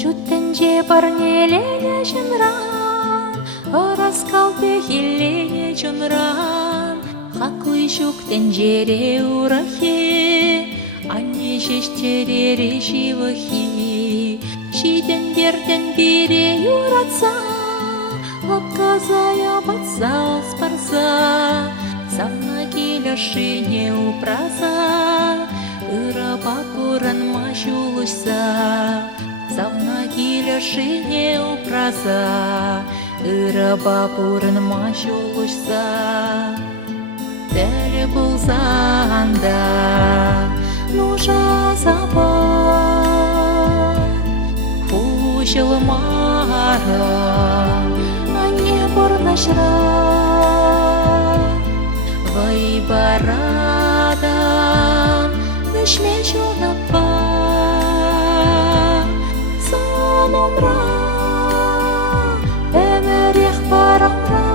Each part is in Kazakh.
Жуттенже барнелене жынран, орас калпе хиллене жонран, хаклы шуктен жере урахи, анне шештерере шивахи, шиден берден бире юратса, лапказая батса спарса, савна килешине упраза, ырапа куран машулуса, савна килешине упраза, ырапа куран машулуса. Дәлі болсанда, нужа запа, хушылы мара, анне борнашра, вай барадан, нышме жонапа, сан умра, әмірех барамра.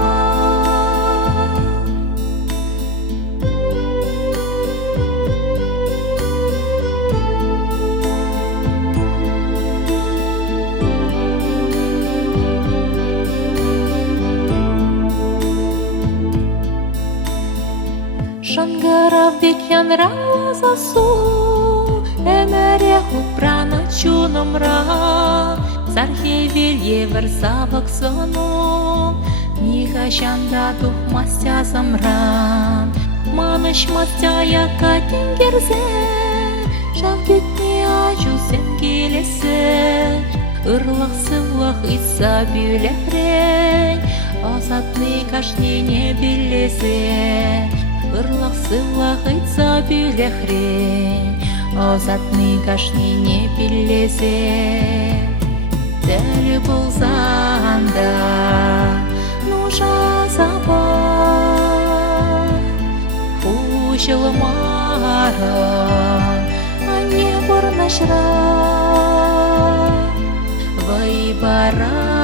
Шангарав бек янра засу, эмере хупрана чунамра, зархи вилье версавак сону, ниха шанда дух мастя замран, маныш мастя яка тенгерзе, шавкетне ачу сен келесе, ырлах сывлах итса бюлехрень, азатны кашнене билесе. Ырлах сыллах айтса бюлехрень, азатны кашнине пиллесе. Дәлі болсанда, нужа запа, хушылы мара, анне борнашра, вай бара.